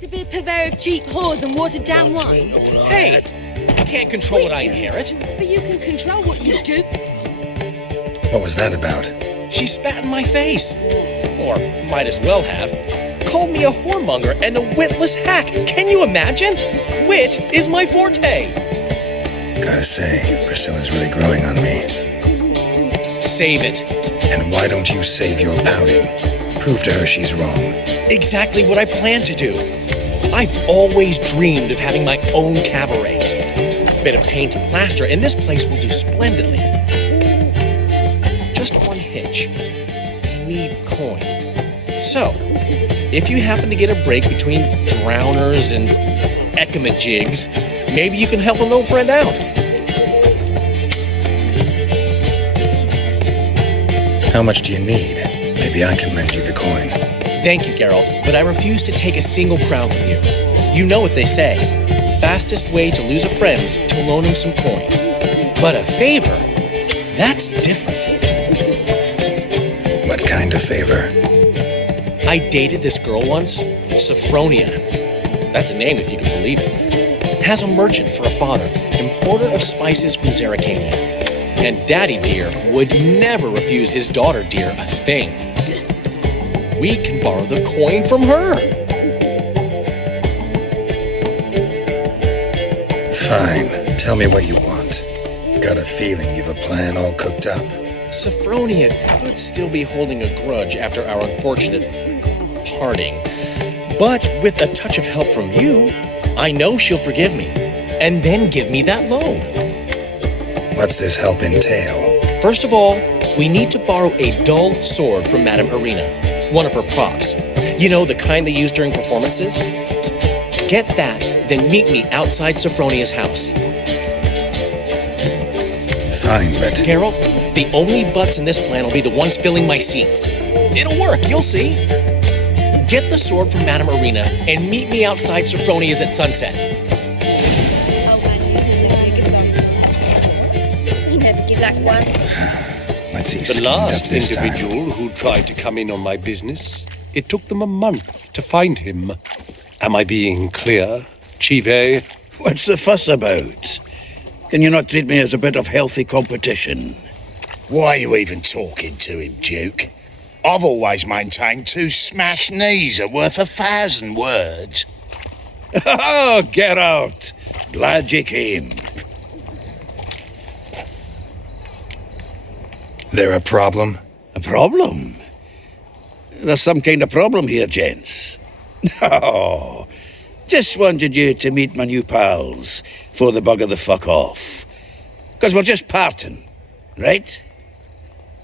To be a purveyor of cheap whores and watered-down wine? Hey! I can't control what I inherit. But you can control what you do. What was that about? She spat in my face. Or might as well have. Called me a whoremonger and a witless hack. Can you imagine? Wit is my forte. Gotta say, Priscilla's really growing on me. Save it. And why don't you save your pouting? Prove to her she's wrong. Exactly what I plan to do. I've always dreamed of having my own cabaret. Bit of paint and plaster, and this place will do splendidly. Just one hitch. I need coin. So, if you happen to get a break between drowners and ecamajigs, maybe you can help an old friend out. How much do you need? Maybe I can lend you the coin. Thank you, Geralt, but I refuse to take a single crown from you. You know what they say. Fastest way to lose a friend's to loan him some coin. But a favor? That's different. What kind of favor? I dated this girl once, Sophronia. That's a name if you can believe it. Has a merchant for a father, importer of spices from Zerrikania. And Daddy Dear would never refuse his daughter Dear a thing. We can borrow the coin from her. Fine. Tell me what you want. Got a feeling you've a plan all cooked up. Sophronia could still be holding a grudge after our unfortunate parting. But with a touch of help from you, I know she'll forgive me. And then give me that loan. What's this help entail? First of all, we need to borrow a dull sword from Madame Irina, one of her props. You know, the kind they use during performances? Get that, then meet me outside Sophronia's house. Fine, but... Geralt, the only butts in this plan will be the ones filling my seats. It'll work, you'll see. Get the sword from Madame Irina and meet me outside Sophronia's at sunset. What's he The schemed last up this time? individual who tried to come in on my business, it took them a month to find him. Am I being clear, Chive? What's the fuss about? Can you not treat me as a bit of healthy competition? Why are you even talking to him, Duke? I've always maintained 2 smashed knees are worth 1,000 words. Oh, get out! Glad you came. There a problem? A problem? There's some kind of problem here, gents. No, just wanted you to meet my new pals before they bugger the fuck off. 'Cause we're just parting, right?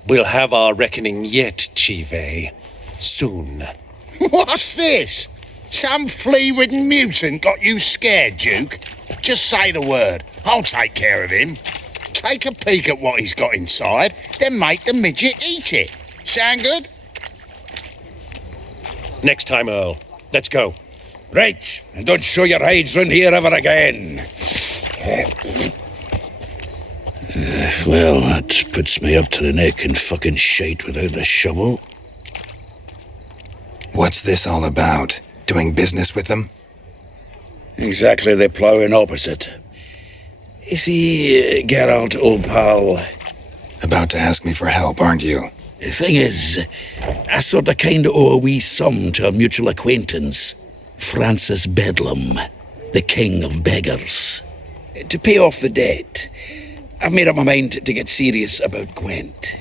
We'll have our reckoning yet, Chive. Soon. What's this? Some flea-ridden mutant got you scared, Duke? Just say the word. I'll take care of him. Take a peek at what he's got inside, then make the midget eat it. Sound good? Next time, Earl. Let's go. Right, and don't show your hides round here ever again. Well, that puts me up to the neck in fucking shite without the shovel. What's this all about? Doing business with them? Exactly the ploughing opposite. You see, Geralt, old pal, About to ask me for help, aren't you? the thing is, I sort of kind of owe a wee sum to a mutual acquaintance, Francis Bedlam, the king of beggars. To pay off the debt, I've made up my mind to get serious about Gwent.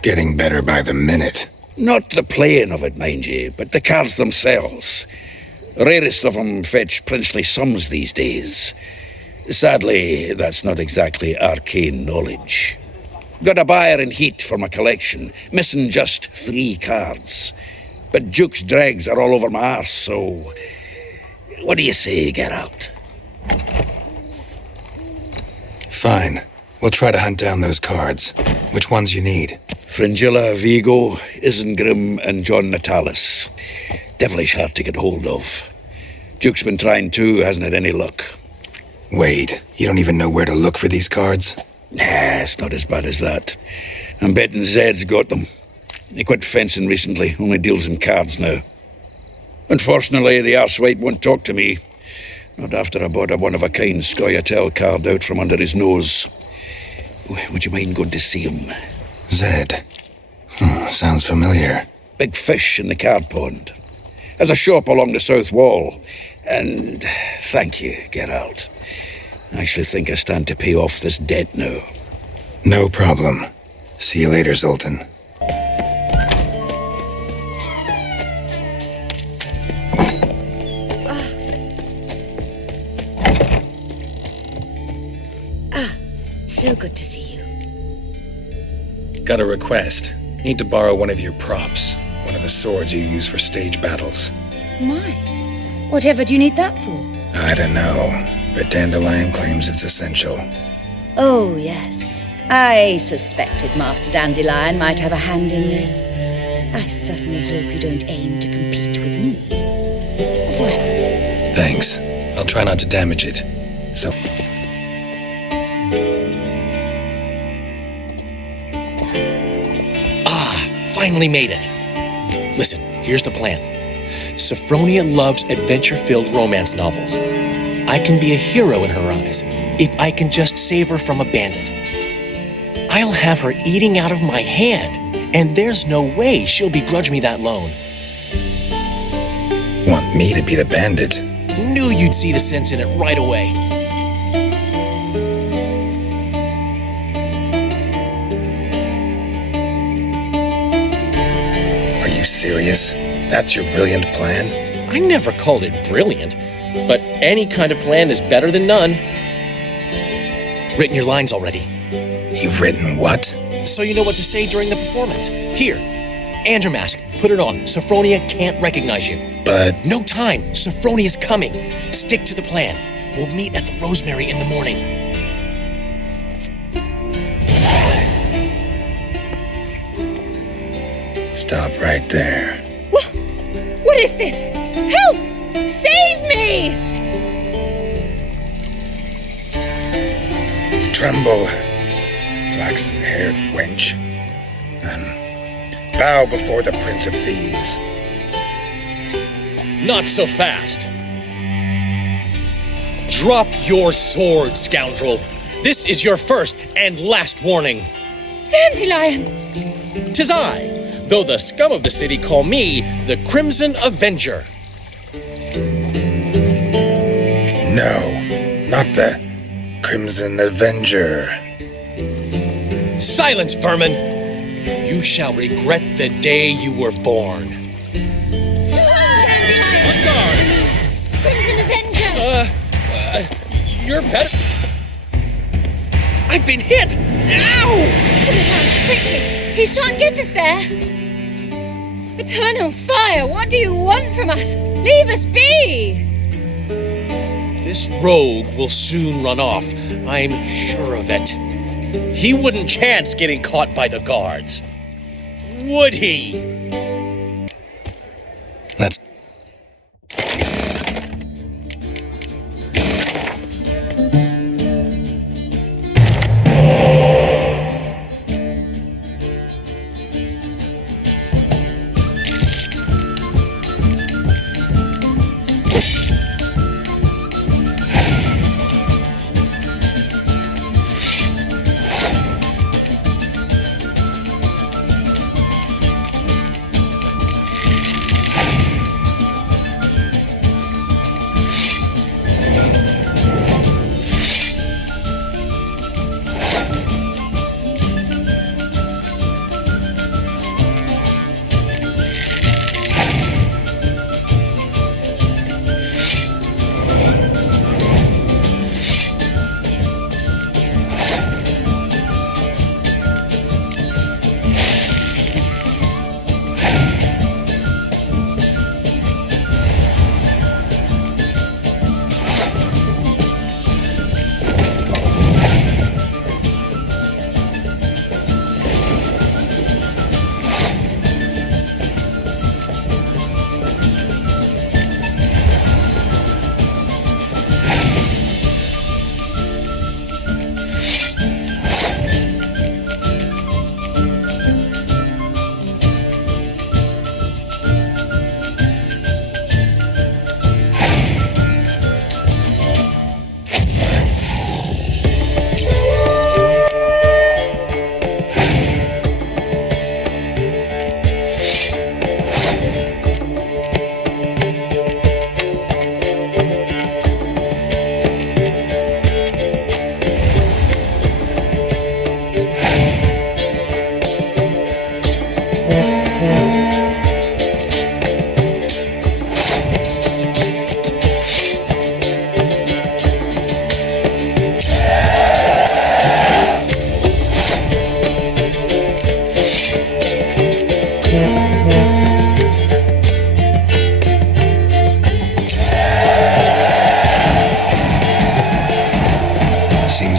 Getting better by the minute. Not the playing of it, mind you, but the cards themselves. Rarest of them fetch princely sums these days. Sadly, that's not exactly arcane knowledge. Got a buyer in heat for my collection, missing just 3 cards. But Duke's dregs are all over my arse, so... What do you say, Geralt? Fine. We'll try to hunt down those cards. Which ones you need? Fringilla, Vigo, Isengrim, and John Natalis. Devilish hard to get hold of. Duke's been trying too, hasn't had any luck. Wait, you don't even know where to look for these cards? Nah, it's not as bad as that. I'm betting Zed's got them. He quit fencing recently, only deals in cards now. Unfortunately, the arsewite won't talk to me. Not after I bought a one-of-a-kind Scoia'tael card out from under his nose. Would you mind going to see him? Zed. Sounds familiar. Big fish in the card pond. Has a shop along the south wall. And thank you, Geralt. I actually think I stand to pay off this debt now. No problem. See you later, Zoltan. So good to see you. Got a request. Need to borrow one of your props. One of the swords you use for stage battles. My. Whatever do you need that for? I don't know, but Dandelion claims it's essential. Oh, yes. I suspected Master Dandelion might have a hand in this. I certainly hope you don't aim to compete with me. Well, Thanks. I'll try not to damage it. So... Finally made it. Listen, here's the plan. Sophronia loves adventure-filled romance novels. I can be a hero in her eyes if I can just save her from a bandit. I'll have her eating out of my hand, and there's no way she'll begrudge me that loan. Want me to be the bandit? Knew you'd see the sense in it right away. Are you serious? That's your brilliant plan? I never called it brilliant, but any kind of plan is better than none. Written your lines already, You've written what? so you know what to say during the performance. Here, Andromask, put it on. Sophronia can't recognize you. But No time. Sophronia's coming. Stick to the plan. We'll meet at the Rosemary in the morning. stop right there. What is this? Help! Save me! Tremble, flaxen-haired wench. Bow before the Prince of Thieves. Not so fast. Drop your sword, scoundrel. This is your first and last warning. Dandelion! 'Tis I, though the scum of the city call me the Crimson Avenger. No, not the Crimson Avenger. Silence, vermin! You shall regret the day you were born. Dandelion! Crimson Avenger! You're better. I've been hit! Ow! To the house, quickly! He shan't get us there! Eternal fire, what do you want from us? Leave us be! This rogue will soon run off. I'm sure of it. He wouldn't chance getting caught by the guards. Would he? Let's...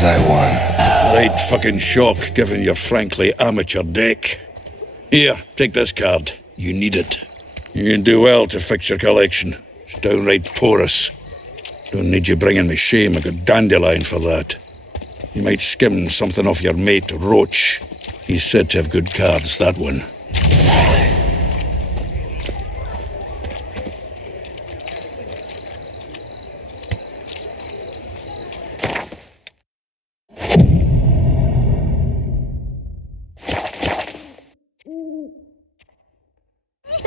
as I won. Right fucking shock, given your frankly amateur deck. Here, take this card. You need it. You can do well to fix your collection. It's downright porous. Don't need you bringing me shame. I got Dandelion for that. You might skim something off your mate, Roach. He's said to have good cards, that one.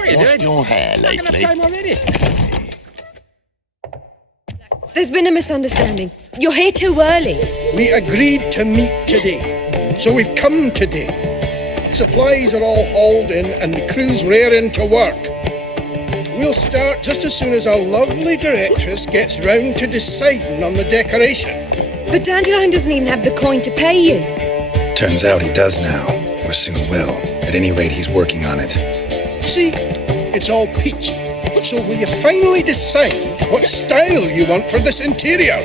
Lost your hair lately? There's been a misunderstanding. You're here too early. We agreed to meet today, so we've come today. Supplies are all hauled in and the crew's raring to work. We'll start just as soon as our lovely directress gets round to deciding on the decoration. But Dandelion doesn't even have the coin to pay you. Turns out he does now, or soon will. At any rate, he's working on it. See, it's all peachy. So will you finally decide what style you want for this interior?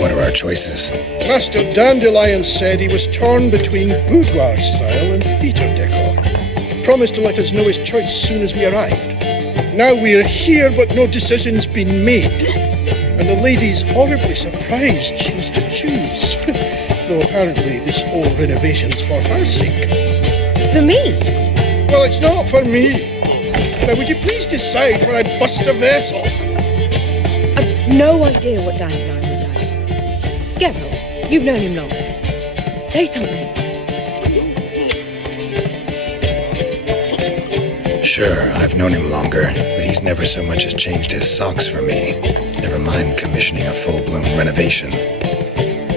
What are our choices? Master Dandelion said he was torn between boudoir style and theatre decor. Promised to let us know his choice as soon as we arrived. Now we're here, but no decision's been made. And the lady's horribly surprised she's to choose. Though apparently this whole renovation's for her sake. For me? Well, it's not for me. Now, would you please decide where I bust a vessel? I've no idea what Dandelion would like. Geralt, you've known him longer. Say something. Sure, I've known him longer, but he's never so much as changed his socks for me. Never mind commissioning a full-blown renovation.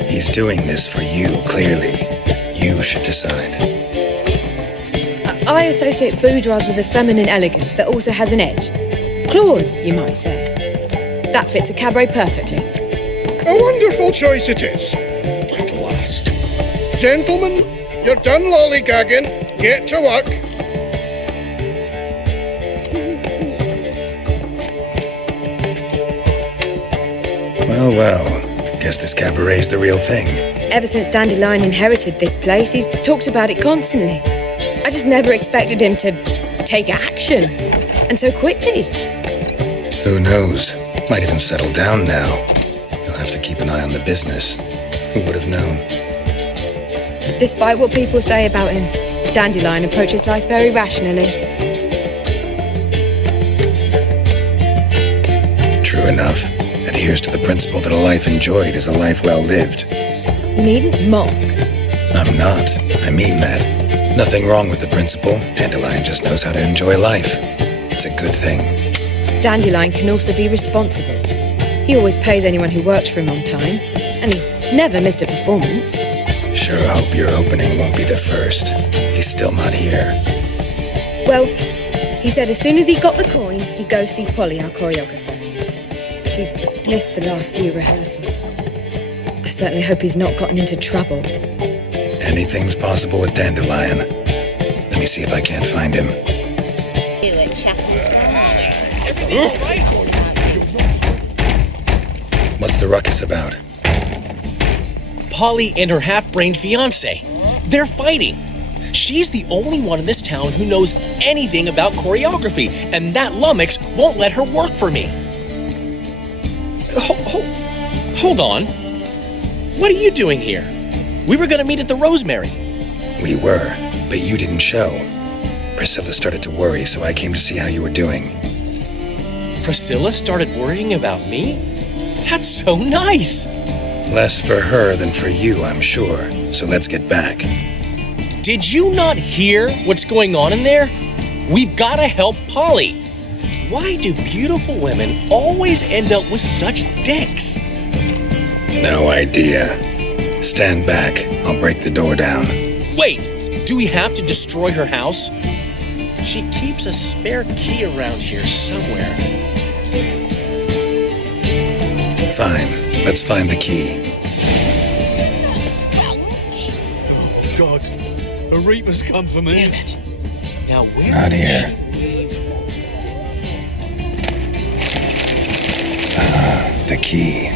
He's doing this for you, clearly. You should decide. I associate boudoirs with a feminine elegance that also has an edge. Claws, you might say. That fits a cabaret perfectly. A wonderful choice it is. At last. Gentlemen, you're done lollygagging. Get to work. Well. Guess this cabaret's the real thing. Ever since Dandelion inherited this place, he's talked about it constantly. I just never expected him to take action. And so quickly. Who knows? Might even settle down now. He'll have to keep an eye on the business. Who would have known? Despite what people say about him, Dandelion approaches life very rationally. True enough. Adheres to the principle that a life enjoyed is a life well lived. You needn't mock. I'm not. I mean that. Nothing wrong with the principle. Dandelion just knows how to enjoy life. It's a good thing. Dandelion can also be responsible. He always pays anyone who works for him on time, and he's never missed a performance. Sure hope your opening won't be the first. He's still not here. Well, he said as soon as he got the coin, he'd go see Polly, our choreographer. She's missed the last few rehearsals. I certainly hope he's not gotten into trouble. Anything's possible with Dandelion. Let me see if I can't find him. What's the ruckus about? Polly and her half-brained fiancé. They're fighting. She's the only one in this town who knows anything about choreography, and that lummox won't let her work for me. Hold on. What are you doing here? We were going to meet at the Rosemary. We were, but you didn't show. Priscilla started to worry, so I came to see how you were doing. Priscilla started worrying about me? That's so nice. Less for her than for you, I'm sure. So let's get back. Did you not hear what's going on in there? We've got to help Polly. Why do beautiful women always end up with such dicks? No idea. Stand back. I'll break the door down. Wait, do we have to destroy her house? She keeps a spare key around here somewhere. Fine. Let's find the key. Oh, God. A Reaper's come for me. Damn it. Now where Not is here. she? The key.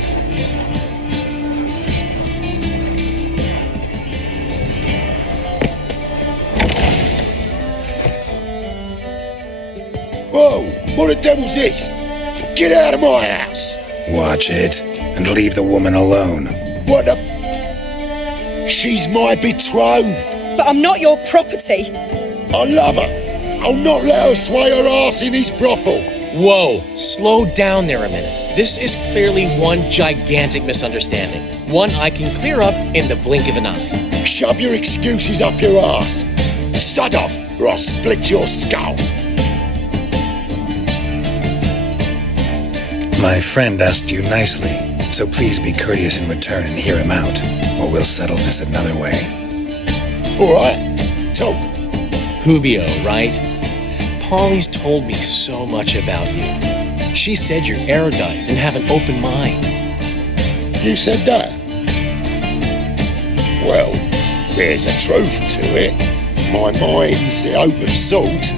Whoa! What the devil's this? Get out of my house! Watch it, and leave the woman alone. What the... She's my betrothed! But I'm not your property. I love her! I'll not let her sway her ass in his brothel! Whoa, slow down there a minute. This is clearly one gigantic misunderstanding. One I can clear up in the blink of an eye. Shove your excuses up your ass! Sod off, or I'll split your skull! My friend asked you nicely, so please be courteous in return and hear him out, or we'll settle this another way. All right, talk. Hubio, right? Polly's told me so much about you. She said you're erudite and have an open mind. You said that? Well, there's a truth to it. My mind's the open salt,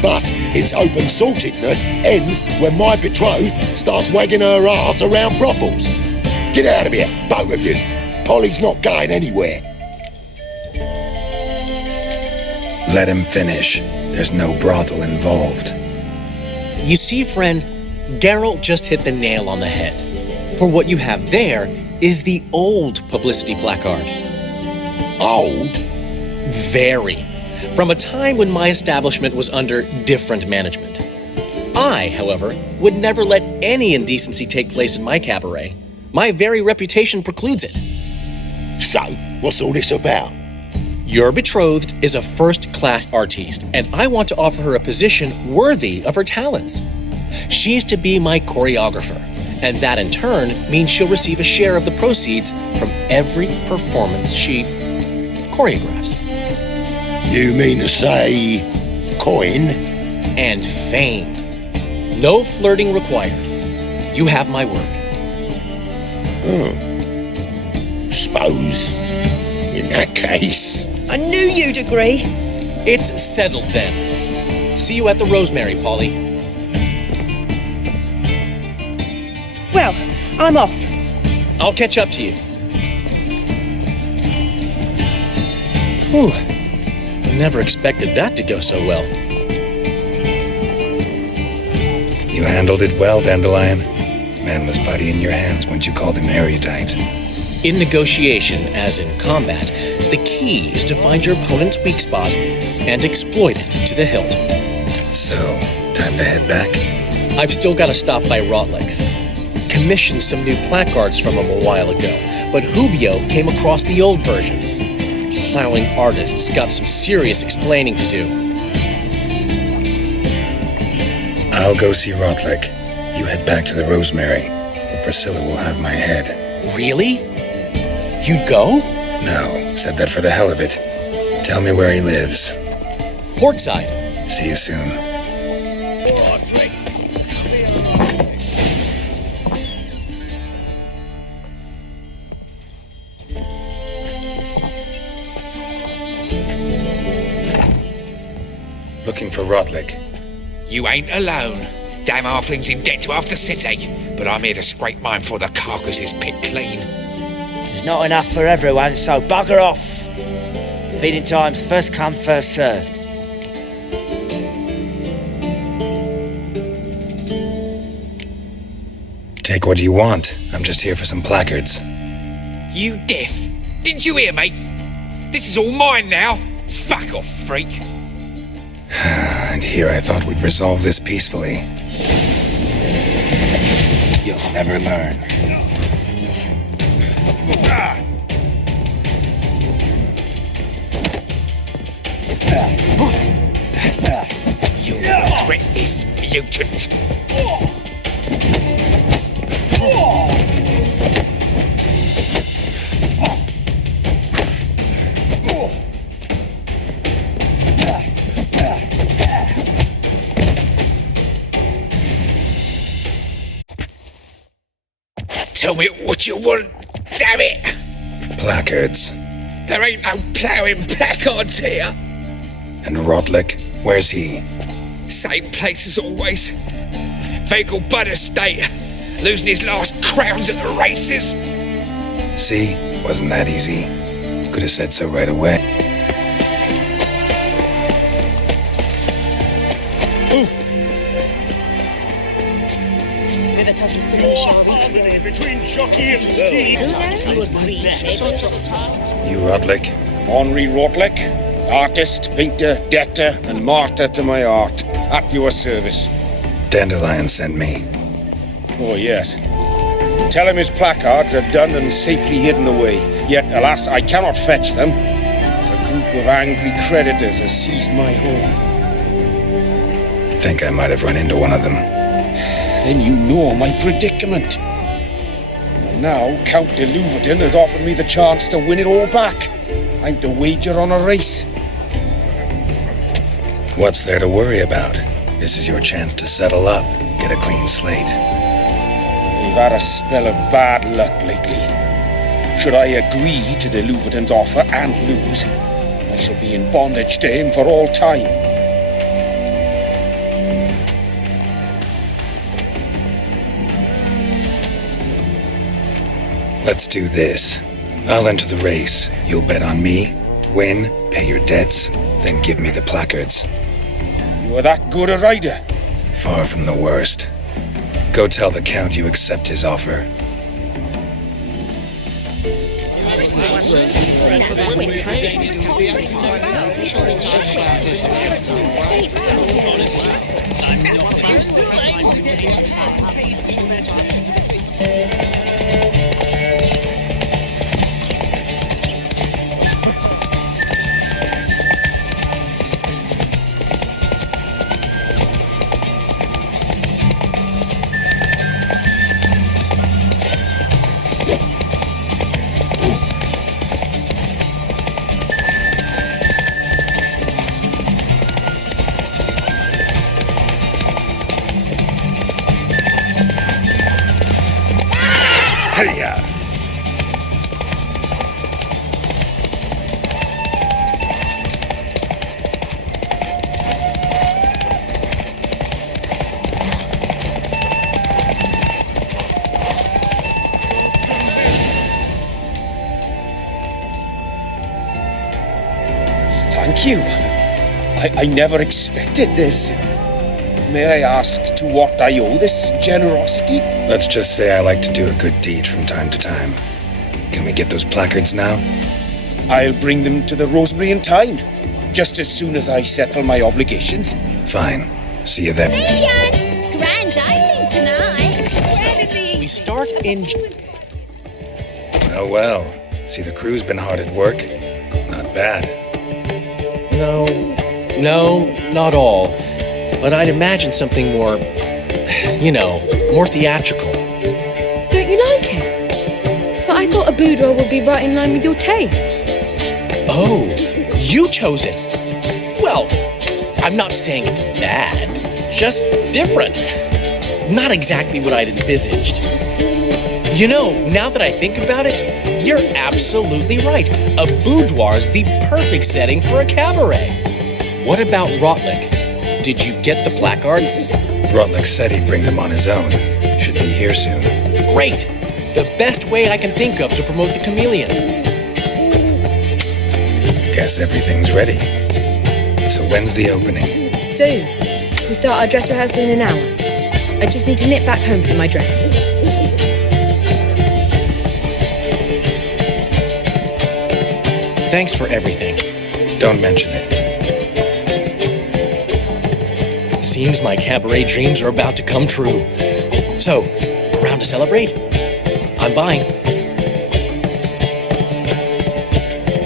but its open saltedness ends when my betrothed starts wagging her ass around brothels. Get out of here, both of you. Polly's not going anywhere. Let him finish. There's no brothel involved. You see, friend, Geralt just hit the nail on the head. For what you have there is the old publicity placard. Old? Very. From a time when my establishment was under different management. I, however, would never let any indecency take place in my cabaret. My very reputation precludes it. So, what's all this about? Your betrothed is a first-class artiste, and I want to offer her a position worthy of her talents. She's to be my choreographer, and that in turn means she'll receive a share of the proceeds from every performance she choreographs. You mean to say coin? And fame. No flirting required. You have my word. Suppose, in that case... I knew you'd agree. It's settled then. See you at the Rosemary, Polly. Well, I'm off. I'll catch up to you. Whew. Never expected that to go so well. You handled it well, Dandelion. Man was body in your hands once you called him erudite. In negotiation, as in combat, the key is to find your opponent's weak spot and exploit it to the hilt. So, time to head back? I've still got to stop by Rotlex. Commissioned some new placards from him a while ago, but Hubio came across the old version. Plowing artists got some serious explaining to do. I'll go see Rotlick. You head back to the Rosemary, where Priscilla will have my head. Really? You'd go? No, said that for the hell of it. Tell me where he lives. Portside. See you soon. Looking for Rotlick. You ain't alone. Damn halfling's in debt to half the city, but I'm here to scrape mine for the carcass is picked clean. There's not enough for everyone, so bugger off. Feeding time's first come, first served. Take what you want. I'm just here for some placards. You deaf? Didn't you hear me? This is all mine now. Fuck off, freak. And here I thought we'd resolve this peacefully. You'll never learn. You'll regret this, mutant. Tell me what you want, damn it! Placards. There ain't no ploughing placards here. And Rotlick, where's he? Same place as always. Vehicle Bud Estate. losing his last crowns at the races. See? Wasn't that easy? Could have said so right away. River tussle soon shall reach Harmony between jockey and steed. You, Rotlick? Henri Rotlick, artist, painter, debtor, and martyr to my art. At your service. Dandelion sent me. Oh, yes. Tell him his placards are done and safely hidden away. Yet, alas, I cannot fetch them, as a group of angry creditors has seized my home. Think I might have run into one of them. Then you know my predicament. And now, Count de Louverton has offered me the chance to win it all back. I'm to wager on a race. What's there to worry about? This is your chance to settle up, get a clean slate. I've had a spell of bad luck lately. Should I agree to de Louverton's offer and lose, I shall be in bondage to him for all time. Let's do this. I'll enter the race. You'll bet on me, win, pay your debts, then give me the placards. You are that good a rider? Far from the worst. Go tell the Count you accept his offer. Hiya! Thank you. I never expected this. May I ask to what I owe this generosity? Let's just say I like to do a good deed from time to time. Can we get those placards now? I'll bring them to the Rosemary in time, just as soon as I settle my obligations. Fine. See you there. Hey, grand opening tonight. We start in... Well. See, the crew's been hard at work. Not bad. No, not all. But I'd imagine something more, more theatrical. Don't you like it? But I thought a boudoir would be right in line with your tastes. Oh, you chose it. Well, I'm not saying it's bad, just different. Not exactly what I'd envisaged. Now that I think about it, you're absolutely right. A boudoir's the perfect setting for a cabaret. What about Rotlick? Did you get the placards? Rotlick said he'd bring them on his own. Should be here soon. Great! The best way I can think of to promote the Chameleon. Guess everything's ready. So when's the opening? Soon. We start our dress rehearsal in an hour. I just need to nip back home for my dress. Thanks for everything. Don't mention it. Seems my cabaret dreams are about to come true. So, around to celebrate? I'm buying.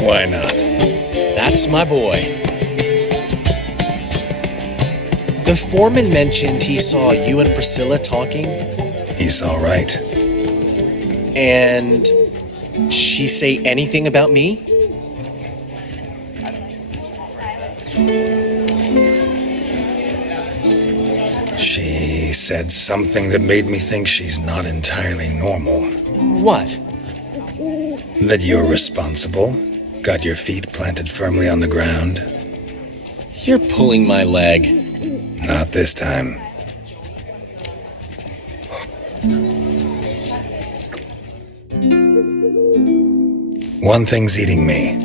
Why not? That's my boy. The foreman mentioned he saw you and Priscilla talking. He's all right. And she say anything about me? She said something that made me think she's not entirely normal. What? That you're responsible, got your feet planted firmly on the ground. You're pulling my leg. Not this time. One thing's eating me.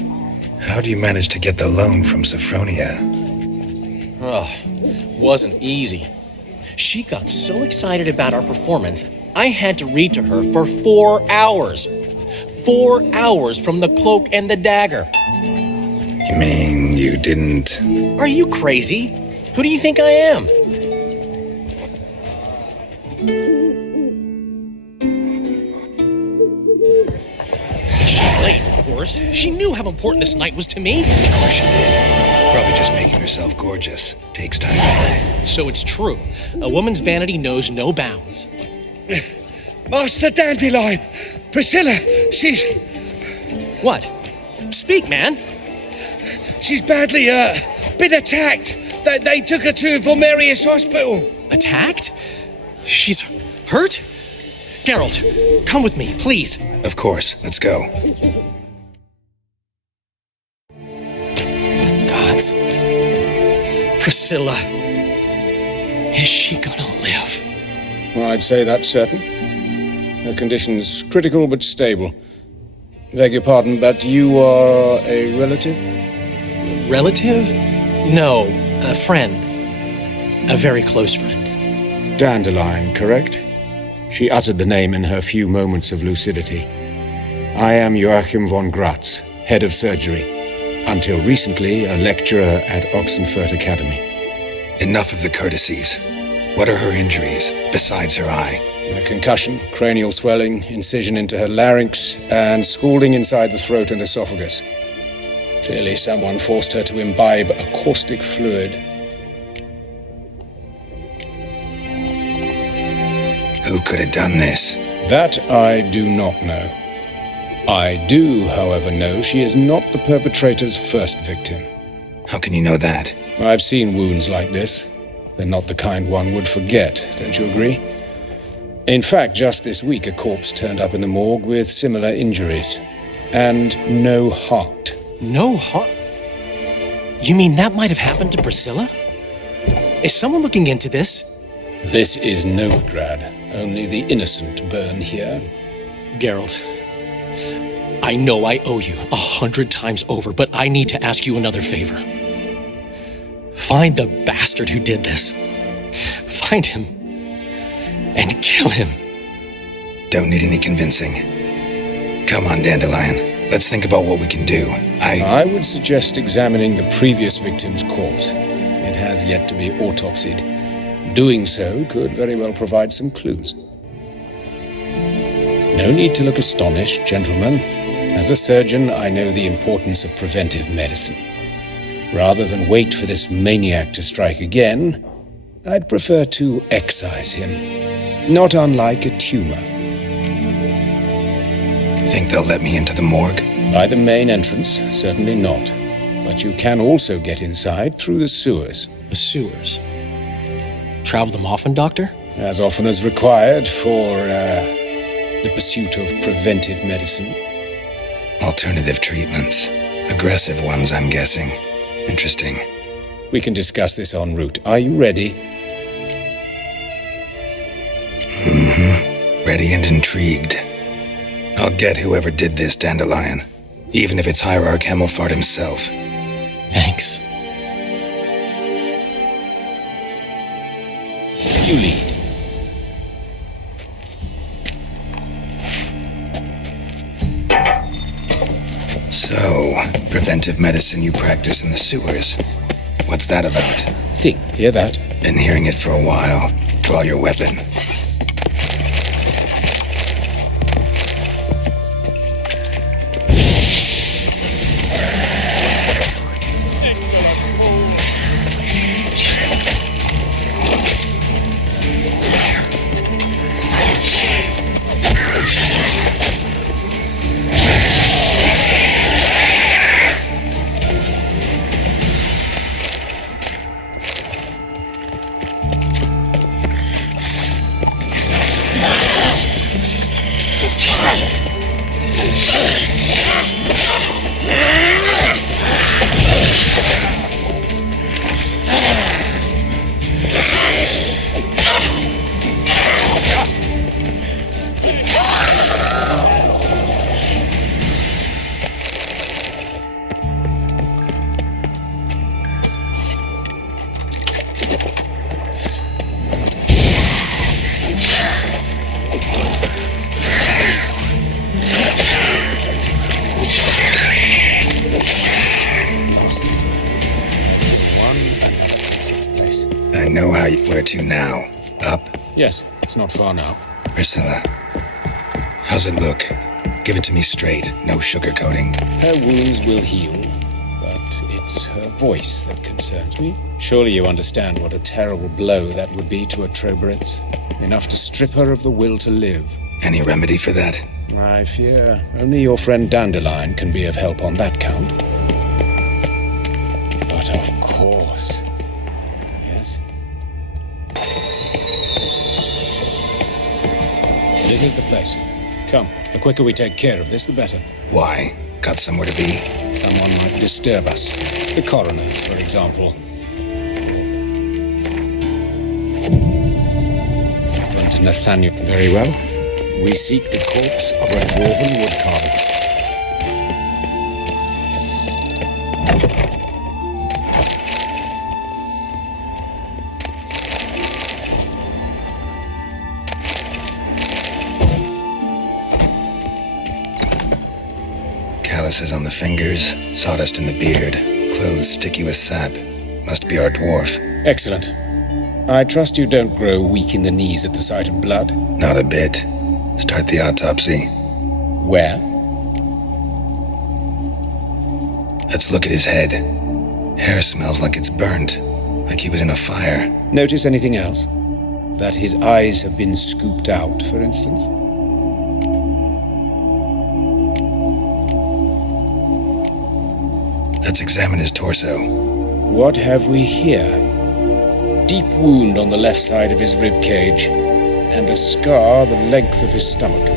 How do you manage to get the loan from Sophronia? Oh, wasn't easy. She got so excited about our performance, I had to read to her for 4 hours. 4 hours from the Cloak and the Dagger. You mean you didn't... Are you crazy? Who do you think I am? She's late, of course. She knew how important this night was to me. Of course she did. Probably just making herself gorgeous. Takes time. So it's true. A woman's vanity knows no bounds. Master Dandelion! Priscilla, she's... What? Speak, man. She's badly, been attacked. They took her to Vulmerius Hospital. Attacked? She's hurt? Geralt, come with me, please. Of course. Let's go. Gods. Priscilla. Is she gonna live? Well, I'd say that's certain. Her condition's critical but stable. Beg your pardon, but you are a relative? Relative? No, a friend. A very close friend. Dandelion, correct? She uttered the name in her few moments of lucidity. I am Joachim von Gratz, head of surgery. Until recently, a lecturer at Oxenfurt Academy. Enough of the courtesies. What are her injuries, besides her eye? A concussion, cranial swelling, incision into her larynx, and scalding inside the throat and esophagus. Clearly someone forced her to imbibe a caustic fluid. Who could have done this? That I do not know. I do, however, know she is not the perpetrator's first victim. How can you know that? I've seen wounds like this. They're not the kind one would forget, don't you agree? In fact, just this week a corpse turned up in the morgue with similar injuries. And no heart. No heart? You mean that might have happened to Priscilla? Is someone looking into this? This is Novigrad. Only the innocent burn here. Geralt, I know I owe you 100 times over, but I need to ask you another favor. Find the bastard who did this. Find him and kill him. Don't need any convincing. Come on, Dandelion. Let's think about what we can do. I would suggest examining the previous victim's corpse. It has yet to be autopsied. Doing so could very well provide some clues. No need to look astonished, gentlemen. As a surgeon, I know the importance of preventive medicine. Rather than wait for this maniac to strike again, I'd prefer to excise him. Not unlike a tumor. Think they'll let me into the morgue? By the main entrance, certainly not. But you can also get inside through the sewers. The sewers? Travel them often, Doctor? As often as required for, the pursuit of preventive medicine. Alternative treatments. Aggressive ones, I'm guessing. Interesting. We can discuss this en route. Are you ready? Mm-hmm. Ready and intrigued. I'll get whoever did this, Dandelion. Even if it's Hierarch Hemelfart himself. Thanks. You lead. So, preventive medicine you practice in the sewers. What's that about? Think. Hear that? Been hearing it for a while. Draw your weapon. I know where to now. Up? Yes, it's not far now. Priscilla, how's it look? Give it to me straight, no sugarcoating. Her wounds will heal, but it's her voice that concerns me. Surely you understand what a terrible blow that would be to a Trobritz. Enough to strip her of the will to live. Any remedy for that? I fear only your friend Dandelion can be of help on that count. But of course. Yes? This is the place. Come, the quicker we take care of this, the better. Why? Got somewhere to be? Someone might disturb us. The coroner, for example. Reverend Nathaniel. Very well. We seek the corpse of a dwarven woodcarver. Calluses on the fingers, sawdust in the beard, clothes sticky with sap. Must be our dwarf. Excellent. I trust you don't grow weak in the knees at the sight of blood? Not a bit. Start the autopsy. Where? Let's look at his head. Hair smells like it's burnt, like he was in a fire. Notice anything else? That his eyes have been scooped out, for instance? Let's examine his torso. What have we here? Deep wound on the left side of his rib cage, and a scar the length of his stomach.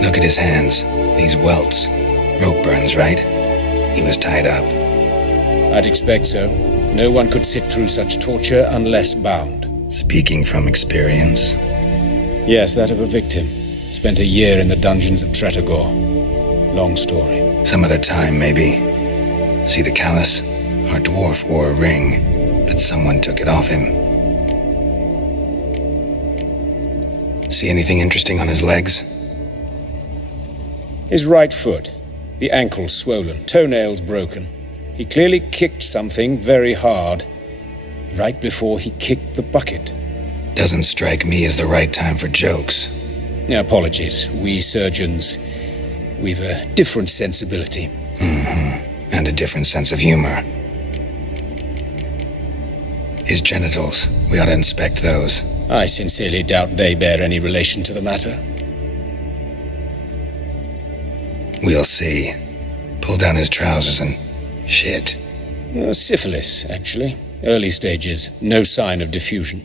Look at his hands. These welts. Rope burns, right? He was tied up. I'd expect so. No one could sit through such torture unless bound. Speaking from experience? Yes, that of a victim. Spent a year in the dungeons of Tretogor. Long story. Some other time, maybe. See the callus? Our dwarf wore a ring, but someone took it off him. See anything interesting on his legs? His right foot. The ankle swollen, toenails broken. He clearly kicked something very hard, right before he kicked the bucket. Doesn't strike me as the right time for jokes. Apologies. We surgeons, we've a different sensibility. And a different sense of humor. His genitals, we ought to inspect those. I sincerely doubt they bear any relation to the matter. We'll see. Pull down his trousers and... shit. Syphilis, actually. Early stages. No sign of diffusion.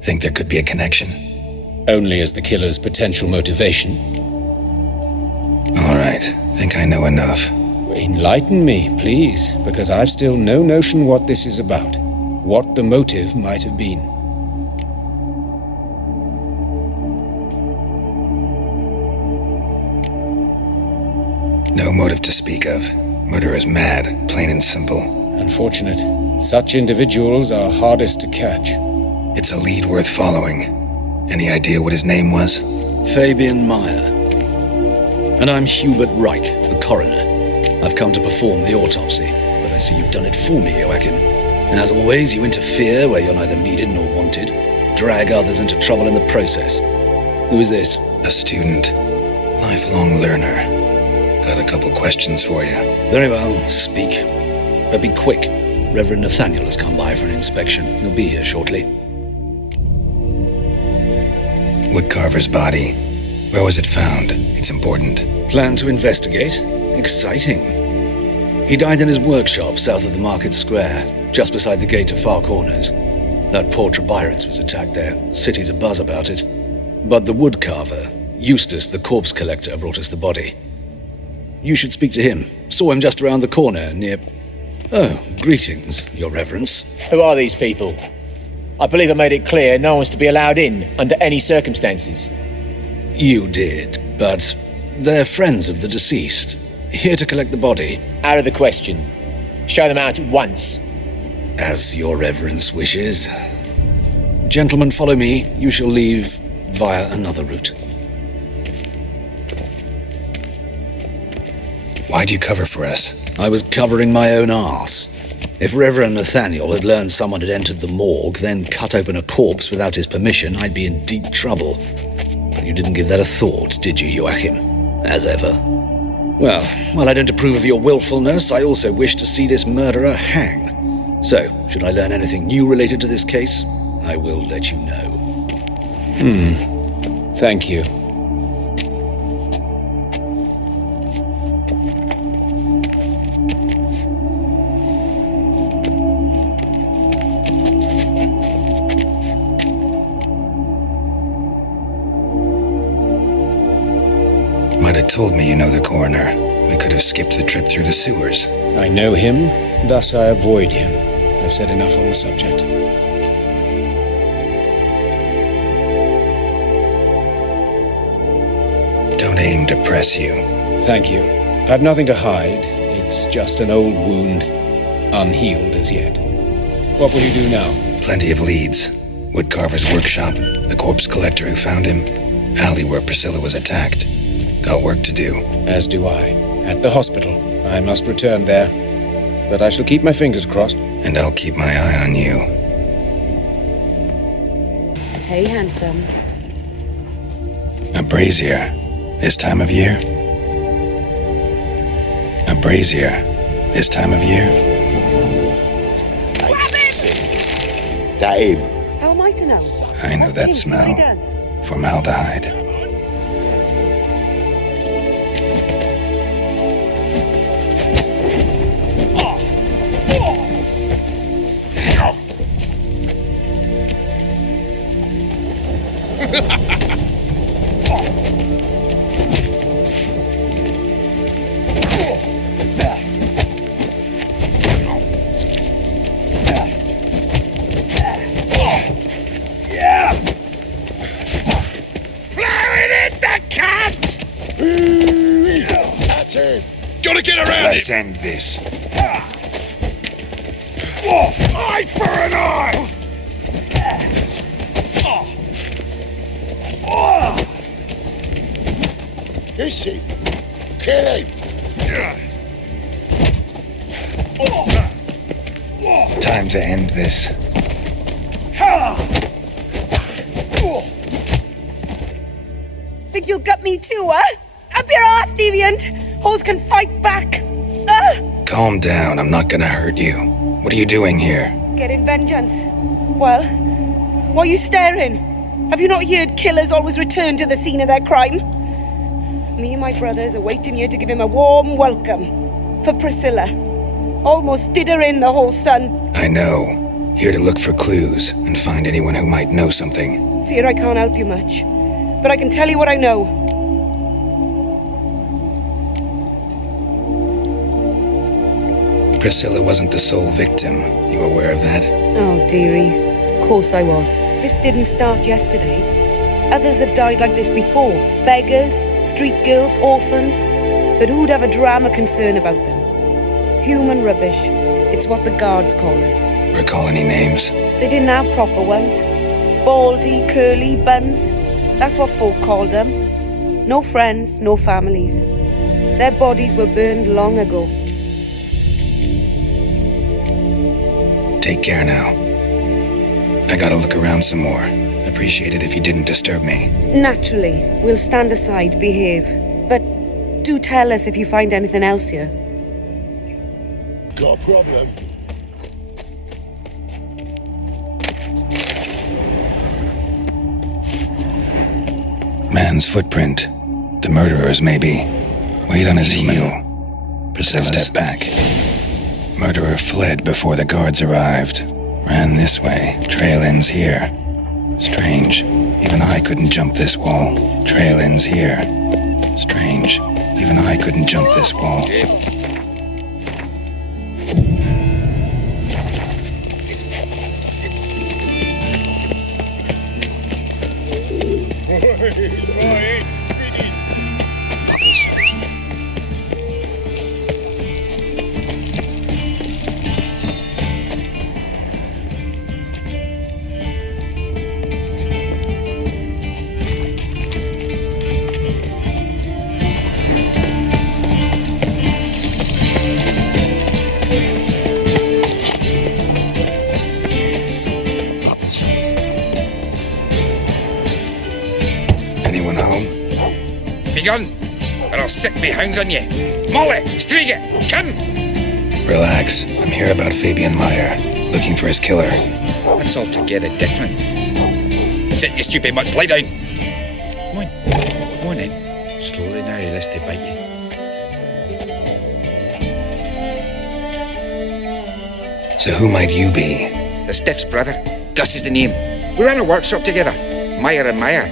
Think there could be a connection? Only as the killer's potential motivation. All right. Think I know enough. Enlighten me, please, because I've still no notion what this is about. What the motive might have been. No motive to speak of. Murder is mad, plain and simple. Unfortunate. Such individuals are hardest to catch. It's a lead worth following. Any idea what his name was? Fabian Meyer. And I'm Hubert Reich, the coroner. I've come to perform the autopsy, but I see you've done it for me, Joachim. As always, you interfere where you're neither needed nor wanted, drag others into trouble in the process. Who is this? A student. Lifelong learner. Got a couple questions for you. Very well, speak. But be quick. Reverend Nathaniel has come by for an inspection. He'll be here shortly. Woodcarver's body. Where was it found? It's important. Plan to investigate? Exciting. He died in his workshop south of the Market Square, just beside the gate to Far Corners. That poor Trebirans was attacked there. City's abuzz about it. But the woodcarver, Eustace the corpse collector, brought us the body. You should speak to him. Saw him just around the corner near... Oh, greetings, Your Reverence. Who are these people? I believe I made it clear no one's to be allowed in under any circumstances. You did, but they're friends of the deceased. Here to collect the body. Out of the question. Show them out at once. As Your Reverence wishes. Gentlemen, follow me. You shall leave via another route. Why'd you cover for us? I was covering my own arse. If Reverend Nathaniel had learned someone had entered the morgue, then cut open a corpse without his permission, I'd be in deep trouble. You didn't give that a thought, did you, Joachim? As ever. Well, while I don't approve of your willfulness, I also wish to see this murderer hang. So, should I learn anything new related to this case, I will let you know. Thank you. Might have told me you know the coroner. We could have skipped the trip through the sewers. I know him, thus I avoid him. I've said enough on the subject. Don't aim to press you. Thank you. I've nothing to hide. It's just an old wound, unhealed as yet. What will you do now? Plenty of leads. Woodcarver's workshop, the corpse collector who found him, alley where Priscilla was attacked. Got work to do. As do I. At the hospital. I must return there. But I shall keep my fingers crossed. And I'll keep my eye on you. Hey, handsome. A brazier. This time of year? A brazier. This time of year? Damn. How am I to know? I know that See what he smell. does. Formaldehyde. That's it. Gotta get around Let's end this. Eye for an eye! Is he? Kill him! Time to end this. Think you'll gut me too, huh? Up your ass, deviant! Hoes can fight back! Calm down, I'm not gonna hurt you. What are you doing here? Getting vengeance. Well, why are you staring? Have you not heard killers always return to the scene of their crime? Me and my brothers are waiting here to give him a warm welcome. For Priscilla. Almost did her in, the whole son. I know. Here to look for clues and find anyone who might know something. Fear I can't help you much. But I can tell you what I know. Priscilla wasn't the sole victim. You aware of that? Oh, dearie. Of course I was. This didn't start yesterday. Others have died like this before. Beggars, street girls, orphans. But who'd have a drama concern about them? Human rubbish. It's what the guards call us. Recall any names? They didn't have proper ones. Baldy, curly, buns. That's what folk called them. No friends, no families. Their bodies were burned long ago. Take care now. I gotta look around some more. Appreciate it if you didn't disturb me. Naturally, we'll stand aside, behave. But do tell us if you find anything else here. Got a problem? Man's footprint. The murderer's, maybe. Weight on his heel. Priscilla stepped back. Murderer fled before the guards arrived. Ran this way. Trail ends here. Strange. Even I couldn't jump this wall. Trail ends here. Strange. Even I couldn't jump this wall. Anyone home? Be gone, or I'll set me hounds on you. Molly, Striga, come! Relax. I'm here about Fabian Meyer, looking for his killer. That's altogether different. Sit, you stupid much, lie down. Come on then. Slowly now, lest they bite you. So who might you be? The Stiff's brother. Gus is the name. We ran a workshop together. Meyer and Meyer.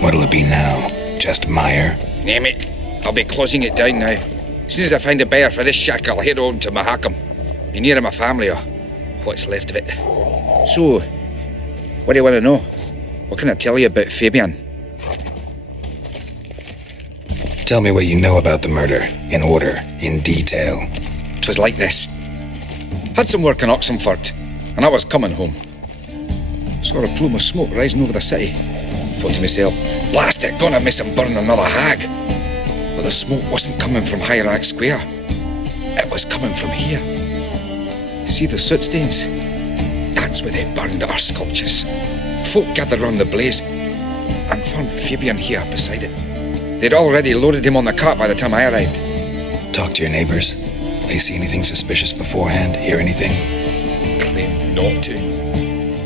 What'll it be now? Just Meyer? Name it. I'll be closing it down now. As soon as I find a buyer for this shack, I'll head on to Mahakam. Be near my family, or what's left of it. So, what do you want to know? What can I tell you about Fabian? Tell me what you know about the murder, in order, in detail. It was like this. Had some work in Oxenford, and I was coming home. Saw a plume of smoke rising over the city. Thought to myself, blast it, gonna miss him burn another hag. But the smoke wasn't coming from Hierarch Square. It was coming from here. See the soot stains? That's where they burned our sculptures. Folk gathered round the blaze and found Fabian here beside it. They'd already loaded him on the cart by the time I arrived. Talk to your neighbors. They see anything suspicious beforehand? Hear anything? Claim not to.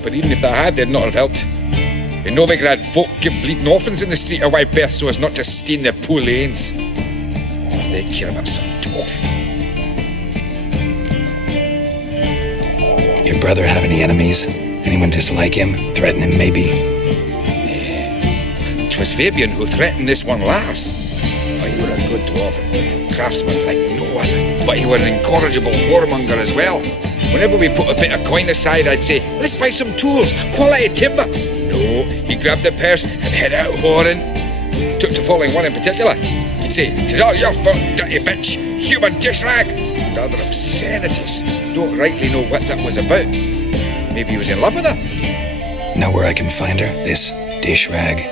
But even if they had, they'd not have helped. In Novigrad, folk give bleeding orphans in the street a wide berth so as not to stain their poor lanes. They care about some dwarf. Your brother have any enemies? Anyone dislike him? Threaten him, maybe? It was Fabian who threatened this one last. Oh, he were a good dwarf, craftsman like no other. But he were an incorrigible whoremonger as well. Whenever we put a bit of coin aside, I'd say, let's buy some tools, quality timber. No, he grabbed the purse and head out whoring. Took to following one in particular. He'd say, "'Tis all your fault, dirty bitch, human dish rag." And other obscenities. Don't rightly know what that was about. Maybe he was in love with her. Know where I can find her, this dish rag?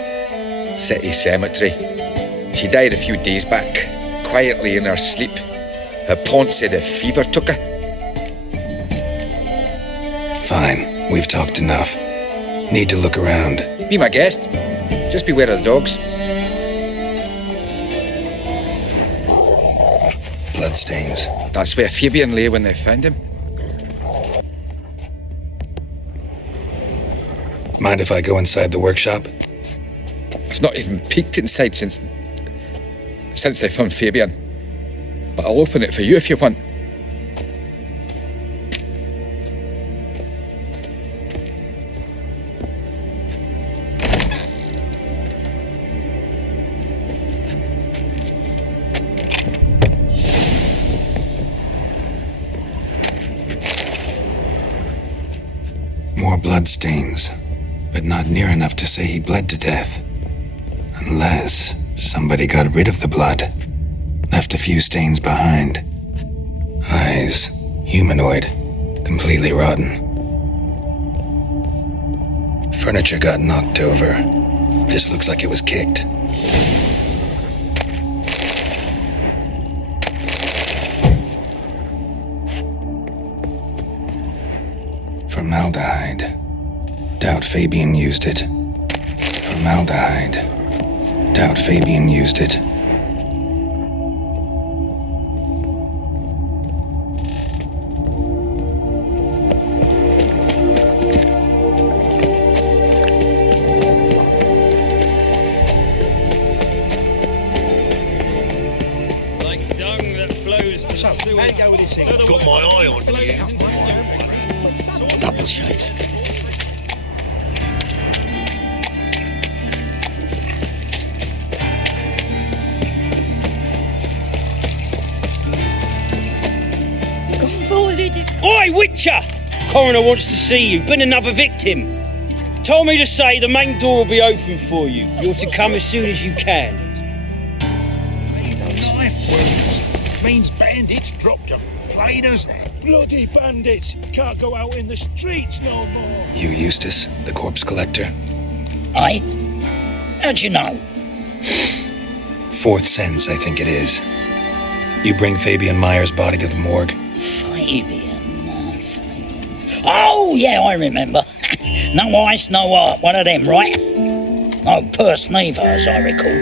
City cemetery. She died a few days back, quietly in her sleep. Her pont said a fever took her. Fine, we've talked enough. Need to look around. Be my guest. Just beware of the dogs. Bloodstains. That's where Fabian lay when they found him. Mind if I go inside the workshop? I've not even peeked inside since they found Fabian. But I'll open it for you if you want. More bloodstains, but not near enough to say he bled to death. Unless somebody got rid of the blood, left a few stains behind. Eyes, humanoid, completely rotten. Furniture got knocked over. This looks like it was kicked. Formaldehyde. Doubt Fabian used it. Formaldehyde. Doubt Fabian used it. Like dung that flows to the sewers. Got my eye on you. Double shades. Oi, Witcher! Coroner wants to see you. Been another victim. Told me to say the main door will be open for you. You're to come as soon as you can. Knife wounds. Means bandits dropped them. Plain as that. Bloody bandits! Can't go out in the streets no more. You, Eustace, the corpse collector? Aye? How'd you know? Fourth sense, I think it is. You bring Fabian Meyer's body to the morgue. Fabian. Oh, yeah, I remember. No ice, no art, one of them, right? No purse neither, as I recall.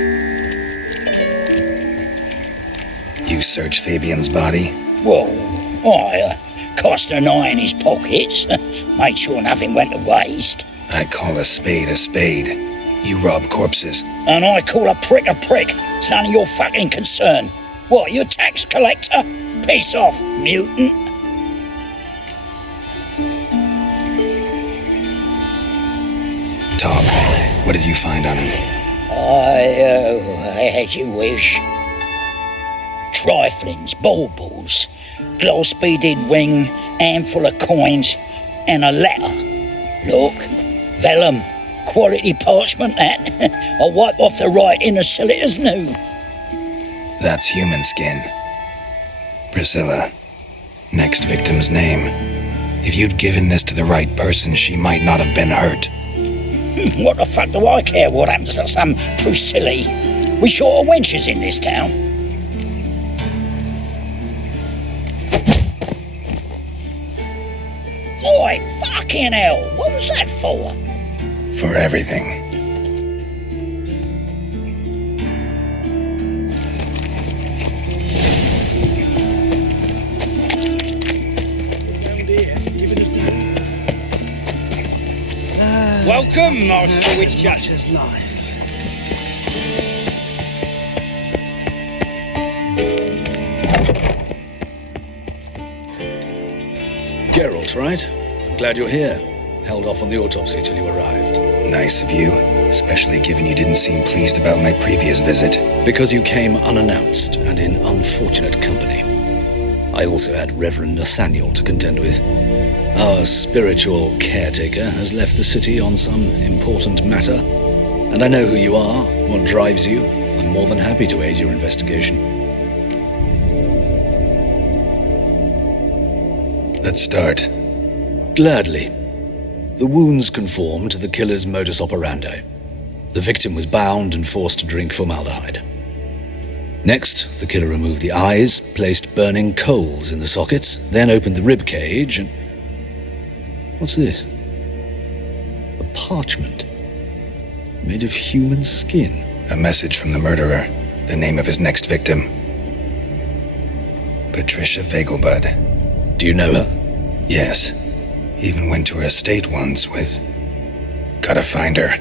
You searched Fabian's body? Well, I cast an eye in his pockets, made sure nothing went to waste. I call a spade a spade. You rob corpses. And I call a prick a prick. It's none of your fucking concern. What, you a tax collector? Piss off, mutant. Talk. What did you find on him? As you wish. Triflings, baubles, glass-beaded wing, handful of coins, and a letter. Look, vellum, quality parchment that. I'll wipe off the writing and sell it as new. That's human skin. Priscilla. Next victim's name. If you'd given this to the right person, she might not have been hurt. What the fuck do I care what happens to some Priscilla? We short of wenches in this town. Oi, fucking hell, what was that for? For everything. Welcome, Master Witcher. Geralt, right? I'm glad you're here. Held off on the autopsy till you arrived. Nice of you, especially given you didn't seem pleased about my previous visit. Because you came unannounced and in unfortunate company. I also had Reverend Nathaniel to contend with. Our spiritual caretaker has left the city on some important matter. And I know who you are, what drives you. I'm more than happy to aid your investigation. Let's start. Gladly. The wounds conform to the killer's modus operandi. The victim was bound and forced to drink formaldehyde. Next, the killer removed the eyes, placed burning coals in the sockets, then opened the rib cage and... What's this? A parchment. Made of human skin. A message from the murderer. The name of his next victim. Patricia Vegelbud. Do you know her? Yes. Even went to her estate once with... Gotta find her.